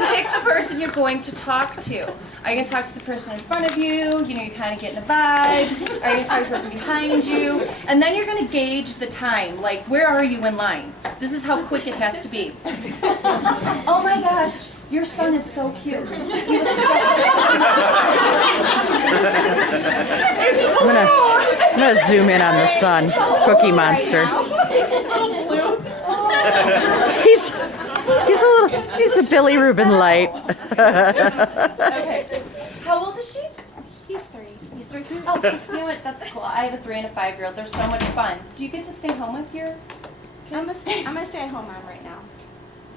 to pick the person you're going to talk to. Are you going to talk to the person in front of you? You know, you're kind of getting a vibe. Are you going to talk to the person behind you? And then you're going to gauge the time. Like, where are you in line? This is how quick it has to be. Oh my gosh, your son is so cute. He looks just I'm gonna zoom in on the son, Cookie Monster. He's the Billy Rubin light. Okay. How old is she? He's 3. He's 3. Oh, you know what? That's cool. I have a 3 and a 5-year-old. They're so much fun. Do you get to stay home with your I'm a stay-at-home mom right now.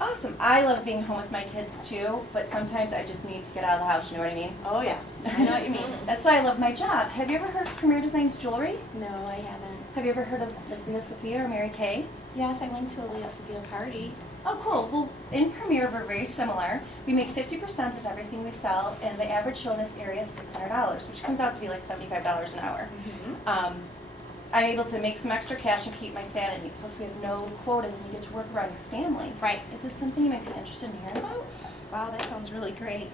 Awesome. I love being home with my kids too, but sometimes I just need to get out of the house, you know what I mean? Oh yeah, I know what you mean. That's why I love my job. Have you ever heard of Premier Designs Jewelry? No, I haven't. Have you ever heard of like Leo Sophia or Mary Kay? Yes, I went to a Leo Sophia party. Oh, cool. Well, in Premier, we're very similar. We make 50% of everything we sell, and the average show in this area is $600, which comes out to be like $75 an hour. I'm able to make some extra cash and keep my sanity. Plus, we have no quotas, and you get to work around your family. Right. Is this something you might be interested in hearing about? Wow, that sounds really great.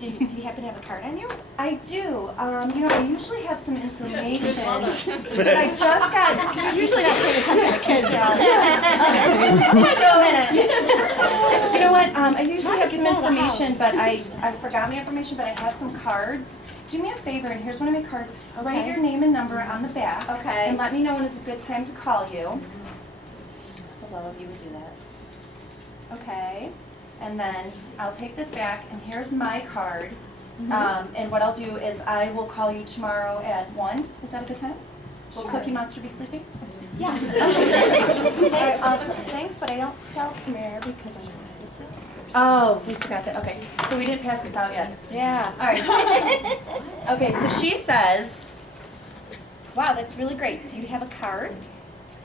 Do you happen to have a card on you? I do. You know, I usually have some information, but I just got. You're usually not paying attention to kids, y'all. You know what? I usually have some information, but I forgot my information, but I have some cards. Do me a favor, and here's one of my cards. Write your name and number on the back. Okay. And let me know when it's a good time to call you. So love of you would do that. Okay. And then I'll take this back, and here's my card. And what I'll do is I will call you tomorrow at 1. Is that a good time? Will Cookie Monster be sleeping? Yes. Thanks. Awesome. Thanks, but I don't sell Premier because I'm not a salesperson. Oh, we forgot that. Okay, so we didn't pass this out yet. Yeah. All right. Okay, so she says, Wow, that's really great. Do you have a card?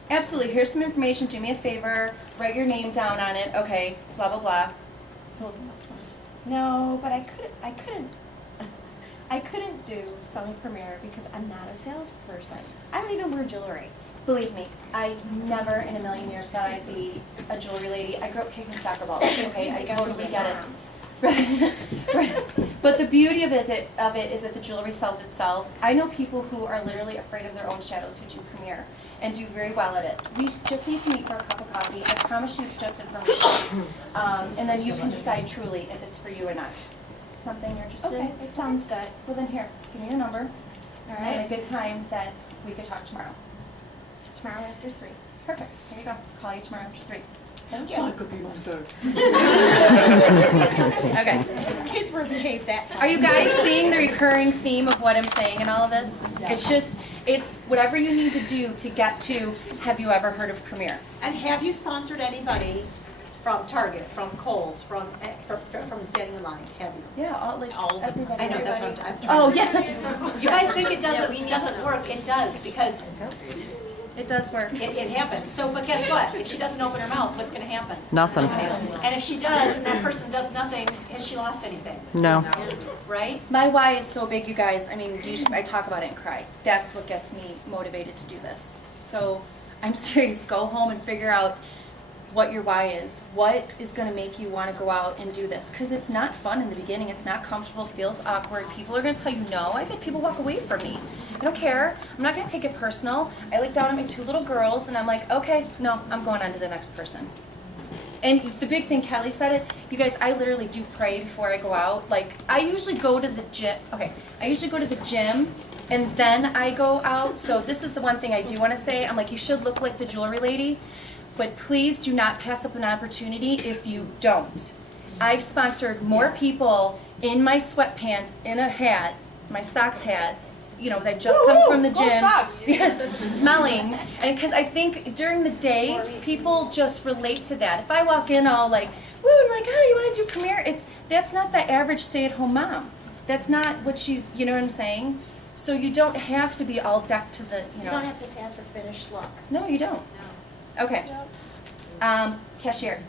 absolutely, here's some information. Do me a favor. Write your name down on it. Okay, blah, blah, blah. So, no, but I couldn't do selling Premier because I'm not a salesperson. I don't even wear jewelry. Believe me, I never in a million years thought I'd be a jewelry lady. I grew up kicking soccer balls, okay? I totally get it. Right. Right. But the beauty of it is that the jewelry sells itself. I know people who are literally afraid of their own shadows who do Premier and do very well at it. We just need to meet for a cup of coffee. I promise you it's just information. And then you can decide truly if it's for you or not. Something you're interested in? Okay, it sounds good. Well then here, give me your number. All And a right. good time that we could talk tomorrow. Tomorrow after 3. Perfect. Here you go. Call you tomorrow after 3. Thank you. Okay. Kids were behaved that time. Are you guys seeing the recurring theme of what I'm saying in all of this? It's whatever you need to do to get to, have you ever heard of Premier? And have you sponsored anybody from Target, from Kohl's, from standing in line? Have you? Yeah, everybody. I know, that's what I'm trying. Oh, yeah. You guys think it doesn't work? It does, because It does work. it happens. So, but guess what? If she doesn't open her mouth, what's gonna happen? Nothing. And if she does, and that person does nothing, has she lost anything? No. Right? My why is so big, you guys. I mean, usually I talk about it and cry. That's what gets me motivated to do this. So I'm serious. Go home and figure out what your why is. What is going to make you want to go out and do this? Because it's not fun in the beginning. It's not comfortable. It feels awkward. People are going to tell you no. I've had people walk away from me. I don't care. I'm not going to take it personal. I look down at my 2 little girls and I'm like, okay, no, I'm going on to the next person. And the big thing, Kelly said it, you guys, I literally do pray before I go out. Like, I usually go to the gym, I usually go to the gym and then I go out. So this is the one thing I do want to say. I'm like, you should look like the jewelry lady, but please do not pass up an opportunity if you don't. I've sponsored more people in my sweatpants, in a hat, my socks hat, you know, that just come from the gym, smelling, and because I think during the day, people just relate to that. If I walk in all like, woo, I'm like, oh, you want to do Premier? That's not the average stay-at-home mom. That's not what she's, you know what I'm saying? So you don't have to be all decked to the, you know. You don't have to have the finished look. No, you don't. No. Okay. Cashier.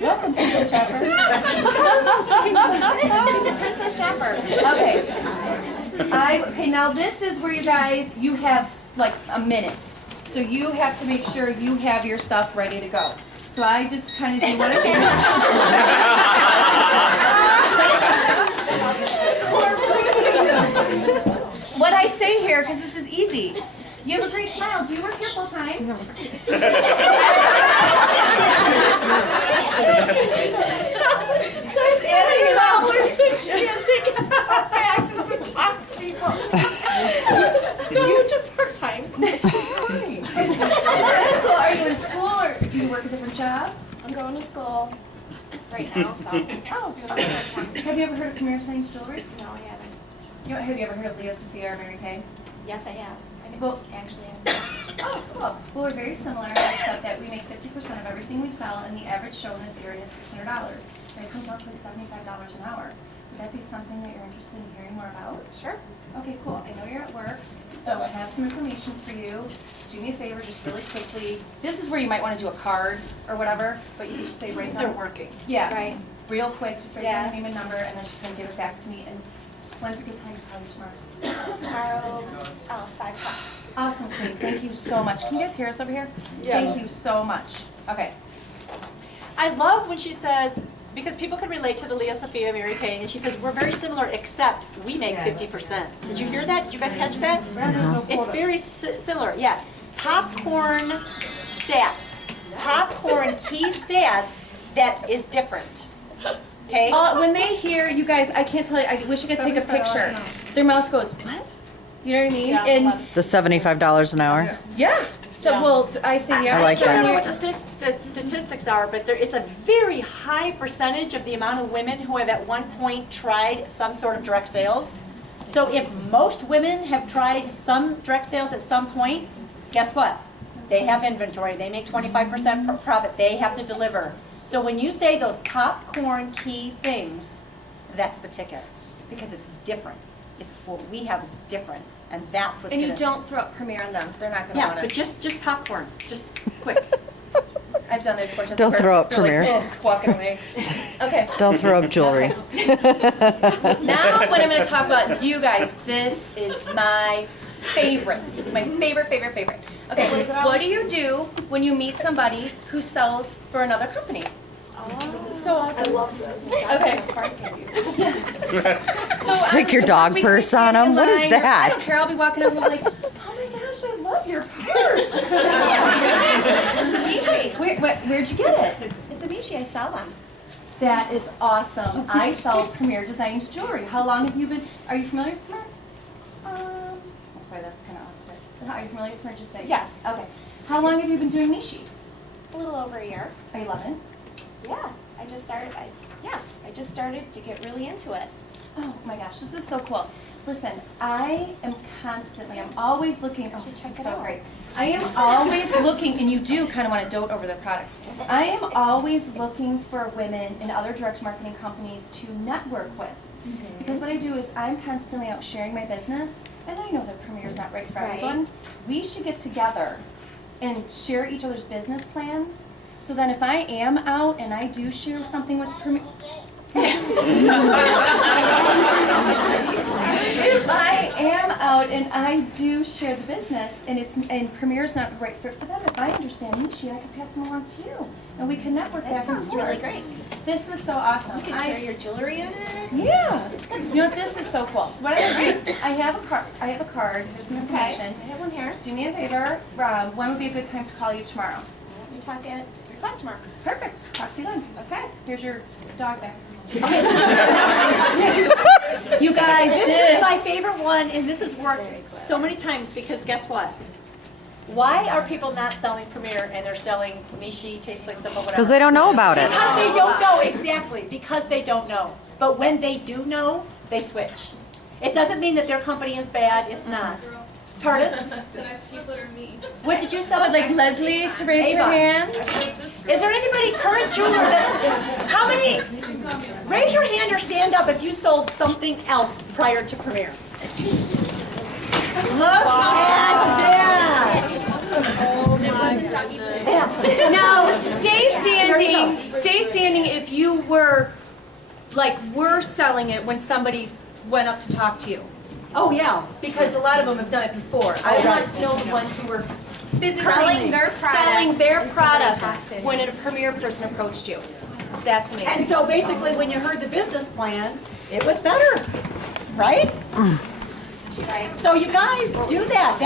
Welcome, people shopper. She's a princess shopper. Okay. Okay, now this is where you have like a minute. So you have to make sure you have your stuff ready to go. So I just kind of do what I do. What I say here, because this is easy. You have a great smile. Do you work here full time? No. So it's adding dollars that she has taken some practice to talk to people. No, just part-time. That's cool. Are you in school or do you work a different job? I'm going to school right now, so I'll do it part-time. Have you ever heard of Premier Science Jewelry? No, I haven't. Have you ever heard of Leah Sophia or Mary Kay? Yes, I have. I think Well- actually I have. Oh, cool. Well, we're very similar, except that we make 50% of everything we sell, and the average show in this area is $600. And it comes out to like $75 an hour. Would that be something that you're interested in hearing more about? Sure. Okay, cool. I know you're at work, so I have some information for you. Do me a favor, just really quickly. This is where you might want to do a card or whatever, but you can just say right They're down. working. Yeah. Right. Real quick, just write down Yeah. her name and number, and then she's gonna give it back to me. And when's a good time to call you tomorrow? Tomorrow, 5 o'clock. Awesome, Kate. Thank you so much. Can you guys hear us over here? Yes. Thank you so much. Okay. I love when she says, because people can relate to the Leah Sophia Mary Kay, and she says, we're very similar, except we make 50%. Did you hear that? Did you guys catch that? It's very similar, yeah. Popcorn stats. Popcorn key stats that is different. Okay? When they hear you guys, I can't tell you. I wish I could take a picture. Their mouth goes, "What?" You know what I mean? Yeah. And The $75 an hour? yeah. So well, I say yeah. I like I don't know that. what the statistics are, but it's a very high percentage of the amount of women who have at one point tried some sort of direct sales. So if most women have tried some direct sales at some point, guess what? They have inventory. They make 25% profit. They have to deliver. So when you say those popcorn key things, that's the ticket, because it's different. It's what we have is different, and that's what's And you gonna. don't throw up Premier on them. They're not gonna Yeah, want but it. just popcorn, just quick. I've done that before. Just Don't throw up they're like, Premier. "Oh," walking away. Okay. Don't throw up jewelry. Now, what I'm going to talk about, you guys, this is my favorite. My favorite. Okay, what do you do when you meet somebody who sells for another company? This is so awesome. I love this. Okay. So Stick your dog we purse stand on 'em? in What is line, or I that? don't care. I'll be walking over like, oh my gosh, I love your purse. It's a Mishi. Where'd you get it? It's a Mishi. I sell them. That is awesome. I sell Premier Designs jewelry. How long have you been, are you familiar with Premier? I'm sorry, that's kind of off. But are you familiar with Premier? Just say Yes. Okay. How long have you been doing Mishi? A little over a year. Are you loving it? Yeah. I just started to get really into it. Oh my gosh, this is so cool. Listen, I'm always looking, oh, this check is it so out. great. I am always looking, and you do kind of want to dote over their product. I am always looking for women and other direct marketing companies to network with. Because what I do is I'm constantly out sharing my business, and I know that Premier's not right for Right. everyone. We should get together and share each other's business plans, so then if I am out and I do share something with Premier, if I am out and I do share the business and Premier's not right fit for them, if I understand Michi, I can pass them along to you. And we can network That back and sounds forth. really great. This is so awesome. You can carry your jewelry in it. Yeah. You know what, this is so cool. So what I'm gonna do is, I have a card, here's some information. I have one here. Do me a favor, when would be a good time to call you tomorrow? We talk at 3 o'clock tomorrow. Perfect, talk to you then. Okay. Here's your dog back. You guys, This is my favorite one, and this has worked so many times, because guess what? Why are people not selling Premier and they're selling Mishi, Tastefully Simple, whatever? Because they don't know about it. Because they don't know, exactly, because they don't know. But when they do know, they switch. It doesn't mean that their company is bad, it's not. Pardon? What did you sell? I would like Leslie to raise her Ava. hand. Is there anybody current jeweler that's, how many, raise your hand or stand up if you sold something else prior to Premier. Look at that. Now, stay standing if you were like we're selling it when somebody went up to talk to you. Oh, yeah. Because a lot of them have done it before. I want to know the ones who were physically Selling their product selling their when somebody product talked to you. when a Premier person approached you. That's amazing. And so basically, when you heard the business plan, it was better, right? So you guys do that.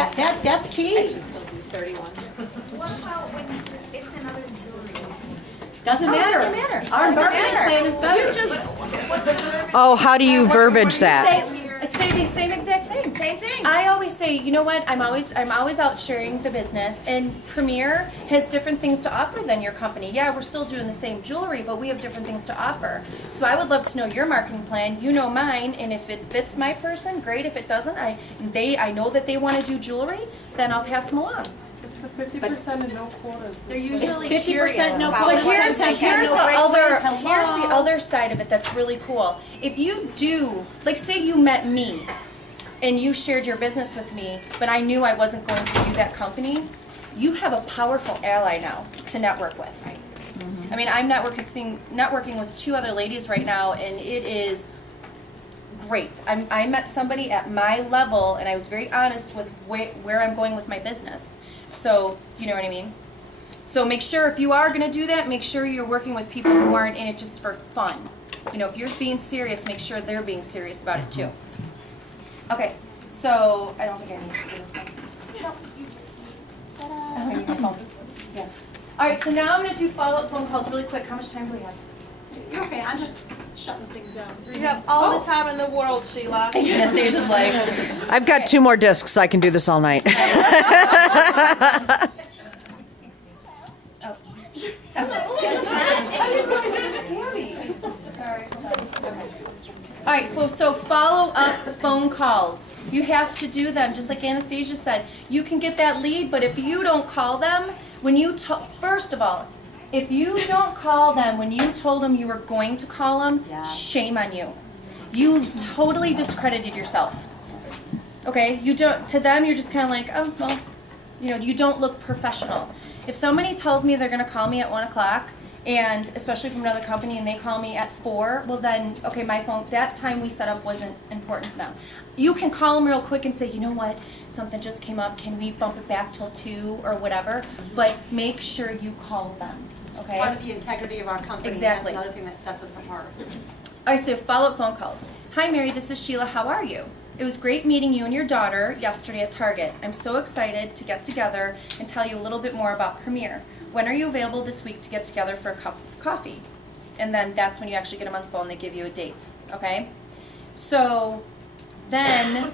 That's key. What about when it's another jewelry? Doesn't Oh, it matter. doesn't matter. Our Doesn't marketing matter. plan is better. You just Oh, how do you verbiage that? say the same exact thing. Same thing. I always say, you know what? I'm always out sharing the business, and Premier has different things to offer than your company. Yeah, we're still doing the same jewelry, but we have different things to offer. So I would love to know your marketing plan. You know mine, and if it fits my person, great. If it doesn't, I know that they want to do jewelry, then I'll pass them along. 50% and no quotas. They're usually 50% no about quotas. But here's the 10% no other side of it that's really cool. If you do, like say you met me and you shared your business with me, but I knew I wasn't going to do that company, you have a powerful ally now to network with. I mean, I'm networking with 2 other ladies right now, and it is great. I met somebody at my level, and I was very honest with where I'm going with my business. So, you know what I mean? So make sure if you are going to do that, make sure you're working with people who aren't in it just for fun. You know, if you're being serious, make sure they're being serious about it too. Okay, so I don't think I need to do this one. Oh, you need my phone? Yeah. All right, so now I'm going to do follow-up phone calls really quick. How much time do we have? You're okay, I'm just shutting things down. You have all the time in the world, Sheila. Anastasia's like, I've got 2 more discs. I can do this all night. Sorry. All right, so follow-up phone calls. You have to do them, just like Anastasia said. You can get that lead, but if you don't call them, first of all, if you don't call them when you told them you were going to call them, shame on you. You totally discredited yourself. Okay, to them you're just kind of like, oh, well, you don't look professional. If somebody tells me they're going to call me at 1 o'clock, and especially from another company, and they call me at 4, well then, okay, my phone, that time we set up wasn't important to them. You can call them real quick and say, you know what, something just came up, can we bump it back till 2 or whatever, but make sure you call them, okay? Part of the integrity of our company. Exactly. That's another thing that sets us apart. All right, so follow-up phone calls. Hi, Mary, this is Sheila. How are you? It was great meeting you and your daughter yesterday at Target. I'm so excited to get together and tell you a little bit more about Premier. When are you available this week to get together for a cup of coffee? And then that's when you actually get them on the phone. They give you a date, okay? So then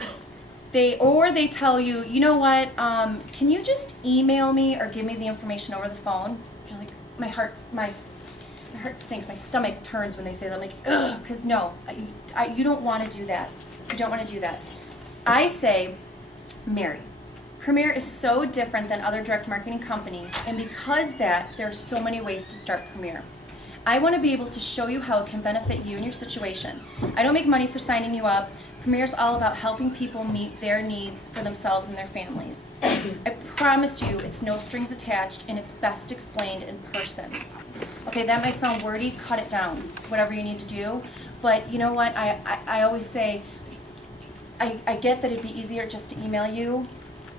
they tell you, you know what, can you just email me or give me the information over the phone? You're like, my heart sinks, my stomach turns when they say that. I'm like, ugh, because no, you don't want to do that. You don't want to do that. I say, Mary, Premier is so different than other direct marketing companies, and because that, there are so many ways to start Premier. I want to be able to show you how it can benefit you and your situation. I don't make money for signing you up. Premier is all about helping people meet their needs for themselves and their families. I promise you, it's no strings attached, and it's best explained in person. Okay, that might sound wordy, cut it down, whatever you need to do. But you know what, I always say, I get that it'd be easier just to email you,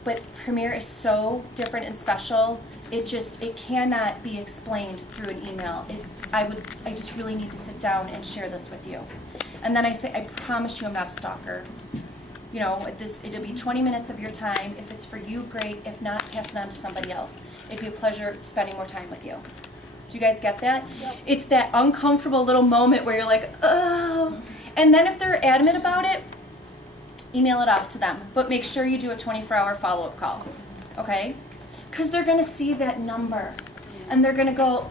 but Premier is so different and special, it cannot be explained through an email. I just really need to sit down and share this with you. And then I say, I promise you I'm not a stalker. You know, it'll be 20 minutes of your time. If it's for you, great. If not, pass it on to somebody else. It'd be a pleasure spending more time with you. Do you guys get that? Yep. It's that uncomfortable little moment where you're like, oh. And then if they're adamant about it, email it off to them. But make sure you do a 24-hour follow-up call, okay? Because they're going to see that number, and they're going to go,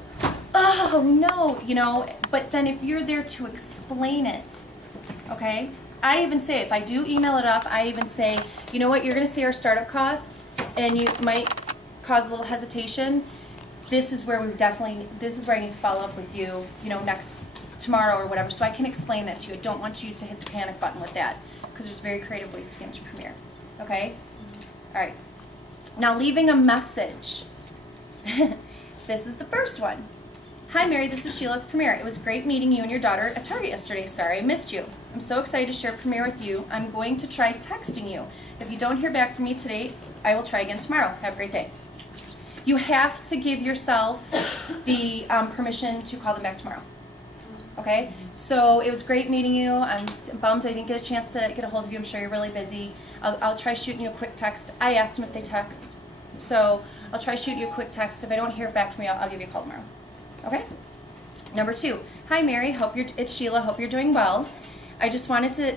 oh, no, But then if you're there to explain it, okay? I even say, if I do email it off, I even say, you know what, you're going to see our startup cost, and you might cause a little hesitation. This is where I need to follow up with you, tomorrow or whatever, so I can explain that to you. I don't want you to hit the panic button with that, because there's very creative ways to get into Premier, okay? All right. Now, leaving a message. This is the first one. Hi Mary, this is Sheila with Premier. It was great meeting you and your daughter at Target yesterday. Sorry I missed you. I'm so excited to share Premier with you. I'm going to try texting you. If you don't hear back from me today, I will try again tomorrow. Have a great day. You have to give yourself the permission to call them back tomorrow. Okay? So it was great meeting you. I'm bummed I didn't get a chance to get a hold of you. I'm sure you're really busy. I'll try shooting you a quick text. I asked them if they text. So I'll try shooting you a quick text. If I don't hear back from you, I'll give you a call tomorrow. Okay? Number 2. Hi Mary, it's Sheila. Hope you're doing well. I just wanted to,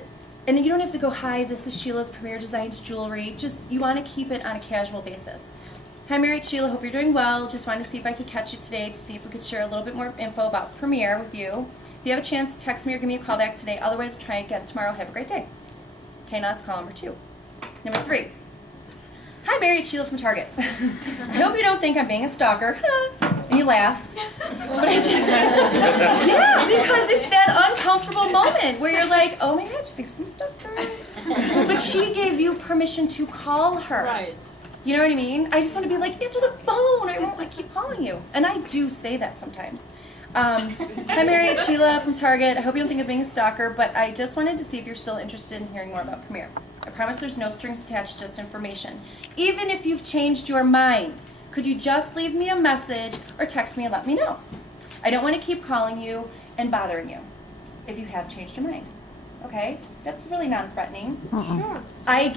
and you don't have to go, hi, this is Sheila with Premier Designs Jewelry. Just, you want to keep it on a casual basis. Hi Mary, it's Sheila. Hope you're doing well. Just wanted to see if I could catch you today to see if we could share a little bit more info about Premier with you. If you have a chance, text me or give me a call back today. Otherwise, try again tomorrow. Have a great day. Okay, now it's call number 2. Number 3. Hi Mary, it's Sheila from Target. I hope you don't think I'm being a stalker. And you laugh. But I just, yeah, because it's that uncomfortable moment where you're like, oh my gosh, there's some stalker. But she gave you permission to call her. Right. You know what I mean? I just want to be like, answer the phone. I won't like keep calling you. And I do say that sometimes. Hi Mary, it's Sheila from Target. I hope you don't think I'm being a stalker, but I just wanted to see if you're still interested in hearing more about Premier. I promise there's no strings attached, just information. Even if you've changed your mind, could you just leave me a message or text me and let me know? I don't want to keep calling you and bothering you if you have changed your mind. Okay? That's really non-threatening. Sure. I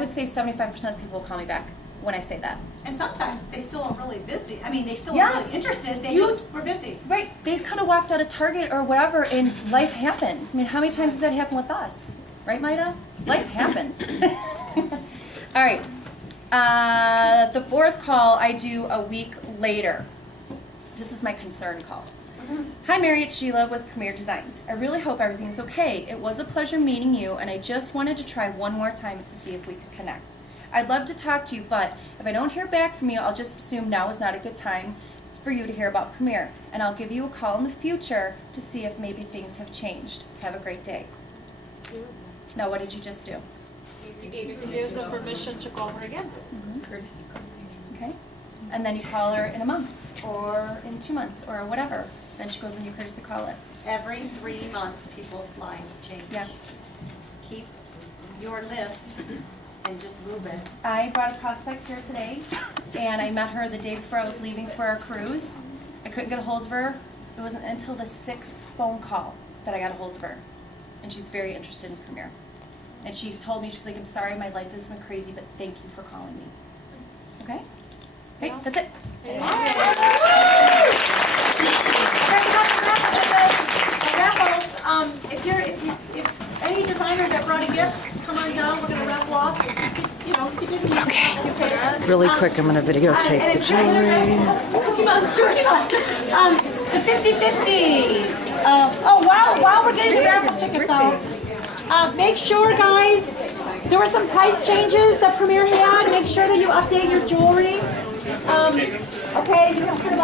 would say 75% of people will call me back when I say that. And sometimes they still are really busy. I mean, they still are Yes. really interested. They You- just were busy. Right. They could have walked out of Target or whatever and life happens. I mean, how many times does that happen with us? Right, Maida? Life happens. All right. The 4th call I do a week later. This is my concern call. Hi Mary, it's Sheila with Premier Designs. I really hope everything's okay. It was a pleasure meeting you, and I just wanted to try one more time to see if we could connect. I'd love to talk to you, but if I don't hear back from you, I'll just assume now is not a good time for you to hear about Premier, and I'll give you a call in the future to see if maybe things have changed. Have a great day. Now, what did you just do? You gave the permission to call her again. Okay? And then you call her in a month, or in 2 months, or whatever. Then she goes on your courtesy call list. Every 3 months, people's lives change. Yeah. Keep your list and just move it. I brought a prospect here today, and I met her the day before I was leaving for our cruise. I couldn't get a hold of her. It wasn't until the 6th phone call that I got a hold of her. And she's very interested in Premier. And she told me, she's like, I'm sorry my life has been crazy, but thank you for calling me. Okay? Okay, that's it. Raffles, if any designer that brought a gift, come on down, we're gonna raffle off. If you didn't, you pay that. Really quick, I'm going to videotape the jewelry. Cookie Monster. The 50/50. While we're getting the raffle tickets out, make sure, guys, there were some price changes that Premier had. Make sure that you update your jewelry. Okay, you can put it